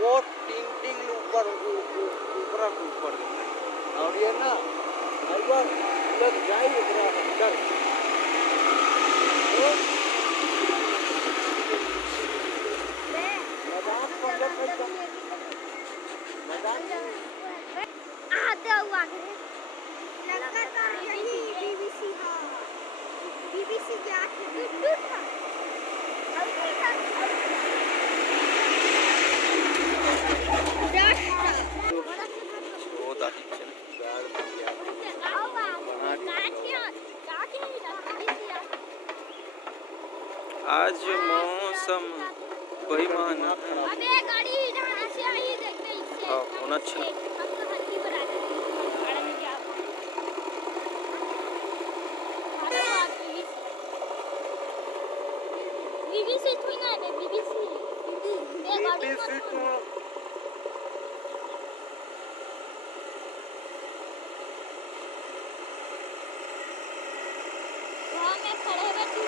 वो टिंग ऊपर ऊपर और ये ना अगर लग जाए अंदर आज मौसम कोई माना अबे गाड़ी जहाँ से आई देखते इससे होना चाहिए। हम तो हल्की पर आ जाते हैं में क्या बीबीसी थी ना बीबीसी ये गाड़ी वहाँ में खड़े हुए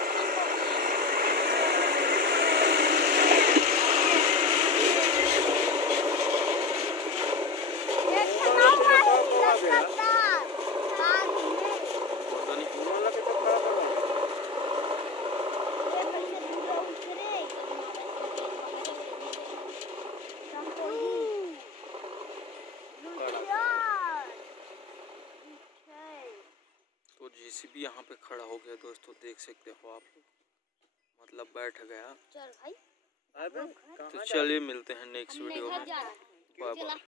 तो जेसीबी यहाँ पे खड़ा हो गया दोस्तों, देख सकते हो आप लोग, मतलब बैठ गया। चल भाई तो चलिए मिलते हैं नेक्स्ट वीडियो में। Bye bye.